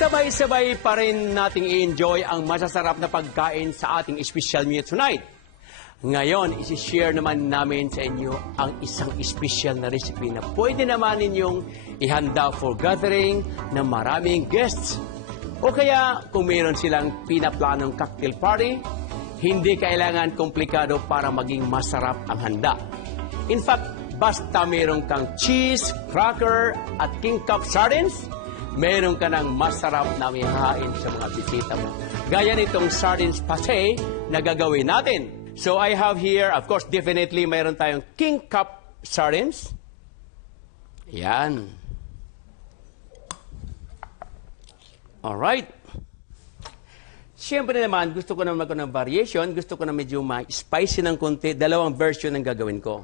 Sabay-sabay pa rin nating i-enjoy ang masasarap na pagkain sa ating special meal tonight. Ngayon, isi-share naman namin sa inyo ang isang special na recipe na pwede naman ninyong ihanda for gathering ng maraming guests. O kaya, kung mayroon silang pinaplanong cocktail party, hindi kailangan komplikado para maging masarap ang handa. In fact, basta mayroon kang cheese, cracker, at king cup sardines, mayroon ka ng masarap na ihahain sa mga bisita mo. Gaya nitong sardines pate na gagawin natin. So I have here, of course, definitely mayroon tayong king cup sardines. Yan. Alright. Siyempre naman, gusto ko na magkaroon ng variation. Gusto ko na medyo spicy ng konti. Dalawang version ang gagawin ko.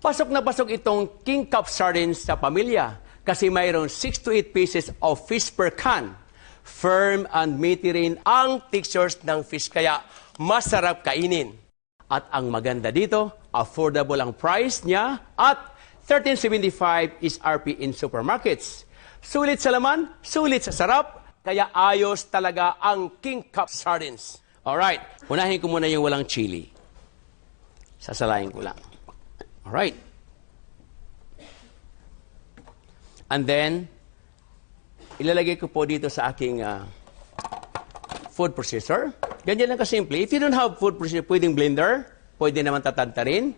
Pasok na pasok itong king cup sardines sa pamilya kasi mayroon 6 to 8 pieces of fish per can. Firm and meaty rin ang textures ng fish kaya masarap kainin. At ang maganda dito, affordable ang price niya at $13.75 is RP in supermarkets. Sulit sa laman, sulit sa sarap, kaya ayos talaga ang king cup sardines. Alright, unahin ko muna yung walang chili. Sasalayin ko lang. Alright. And then, ilalagay ko po dito sa aking food processor. Ganyan lang kasimple. If you don't have food processor, pwedeng blender, pwede naman tatanta rin.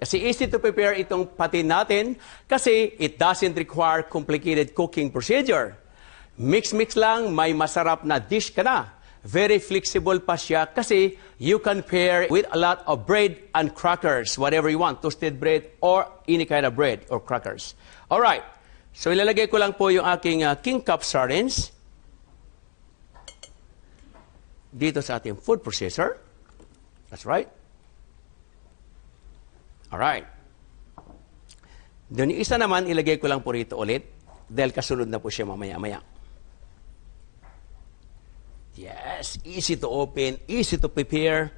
Kasi easy to prepare itong patin natin kasi it doesn't require complicated cooking procedure. Mix-mix lang, may masarap na dish ka na. Very flexible pa siya kasi you can pair with a lot of bread and crackers, whatever you want, toasted bread or any kind of bread or crackers. Alright. So, ilalagay ko lang po yung aking king cup sardines dito sa ating food processor. That's right. Alright. Doon yung isa naman, ilagay ko lang po rito ulit dahil kasunod na po siya mamaya-maya. Yes, easy to open, easy to prepare.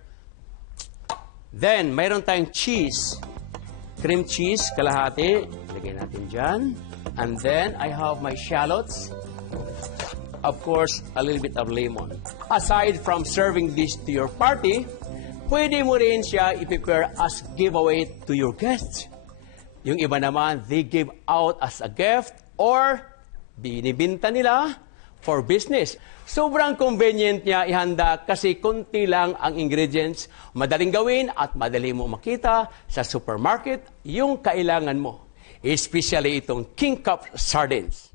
Then, mayroon tayong cheese. Cream cheese, kalahati. Ilagay natin dyan. And then, I have my shallots. Of course, a little bit of lemon. Aside from serving this to your party, pwede mo rin siya i-prepare as giveaway to your guests. Yung iba naman, they give out as a gift or binibinta nila for business. Sobrang convenient niya ihanda kasi konti lang ang ingredients, madaling gawin at madali mo makita sa supermarket yung kailangan mo. Especially itong king cup sardines.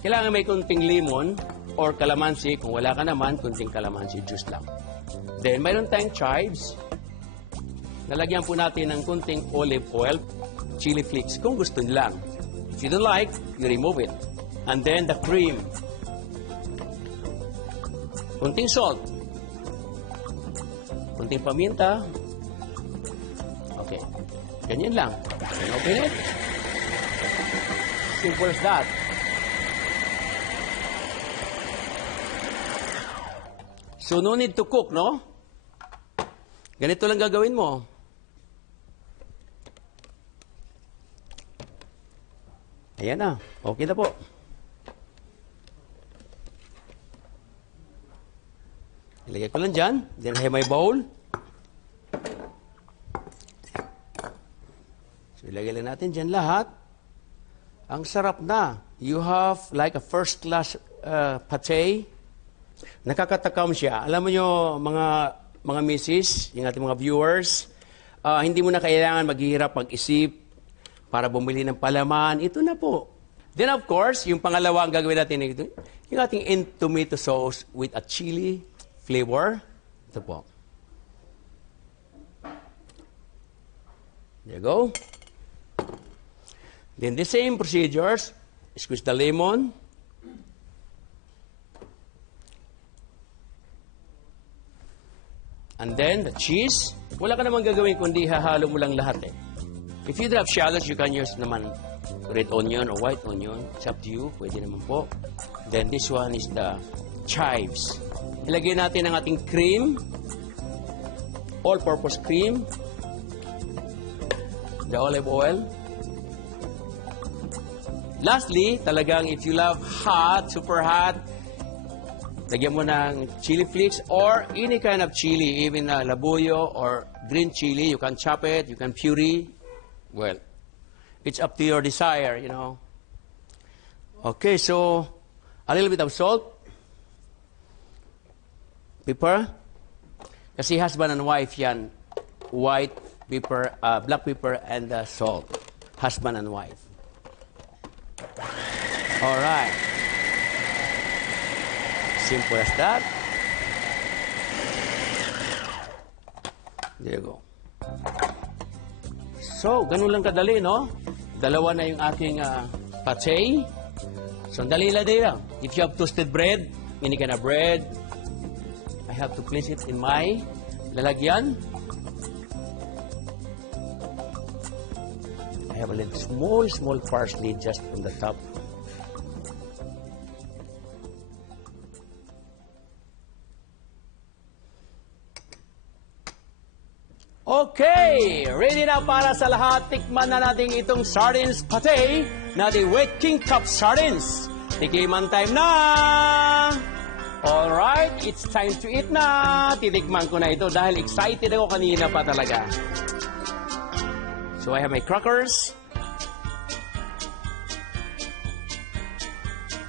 Kailangan may kunting lemon or calamansi. Kung wala ka naman, kunting calamansi juice lang. Then, mayroon tayong chives. Nalagyan po natin ng kunting olive oil, chili flakes, kung gusto nyo lang. If you don't like, you remove it. And then, the cream. Kunting salt. Kunting paminta. Okay. Ganyan lang. And open it. Simple as that. So, no need to cook, no? Ganito lang gagawin mo. Ayan na. Okay na po. Ilagay ko lang dyan. Then, I have my bowl. So, ilagay lang natin dyan lahat. Ang sarap na. You have like a first-class pate. Nakakatakam siya. Alam mo nyo, mga misis, yung ating mga viewers, hindi mo na kailangan maghihirap mag-isip para bumili ng palaman. Ito na po. Then, of course, yung pangalawa ang gagawin natin ito, yung ating tomato sauce with a chili flavor. Ito po. There you go. Then the same procedures, squeeze the lemon. And then the cheese. Wala ka namang gagawin kundi hahalo mo lang lahat eh. If you have shallots, you can use naman red onion or white onion. It's up to you. Pwede naman po. Then this one is the chives. Ilagay natin ang ating cream. All-purpose cream. The olive oil. lastly, talagang if you love hot, super hot, lagyan mo ng chili flakes or any kind of chili, even labuyo or green chili. You can chop it, you can puree. Well, it's up to your desire, you know. Okay, so a little bit of salt, pepper. Kasi husband and wife yan. White pepper, black pepper, and salt. Husband and wife. All right. Simple as that. There you go. So, ganun lang kadali, no? Dalawa na yung aking pate. So, dali-dali lang. If you have toasted bread, any kind of bread, I have to place it in my lalagyan. I have a little small parsley just on the top. Okay, ready na para sa lahat. Tikman na natin itong sardines pate natin with King Cup sardines. Tikiman time na! Alright, it's time to eat na. Titikman ko na ito dahil excited ako kanina pa talaga. So I have my crackers.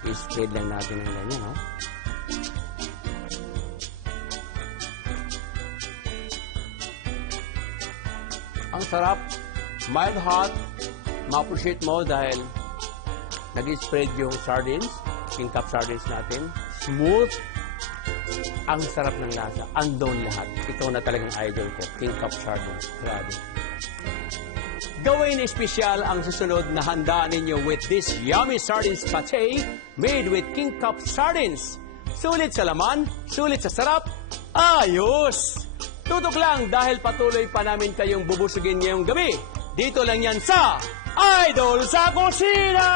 I-spread lang natin ng ganyan, no? Ang sarap, mild hot, ma-appreciate mo dahil nag-spread yung sardines, King Cup sardines natin. Smooth, ang sarap ng lasa, andon lahat. Ito na talagang idol ko, King Cup sardines. Grabe. Gawin espesyal ang susunod na handaan ninyo with this yummy sardines pate made with King Cup sardines. Sulit sa laman, sulit sa sarap, ayos! Tutok lang dahil patuloy pa namin kayong bubusugin ngayong gabi. Dito lang yan sa Idol sa Kusina!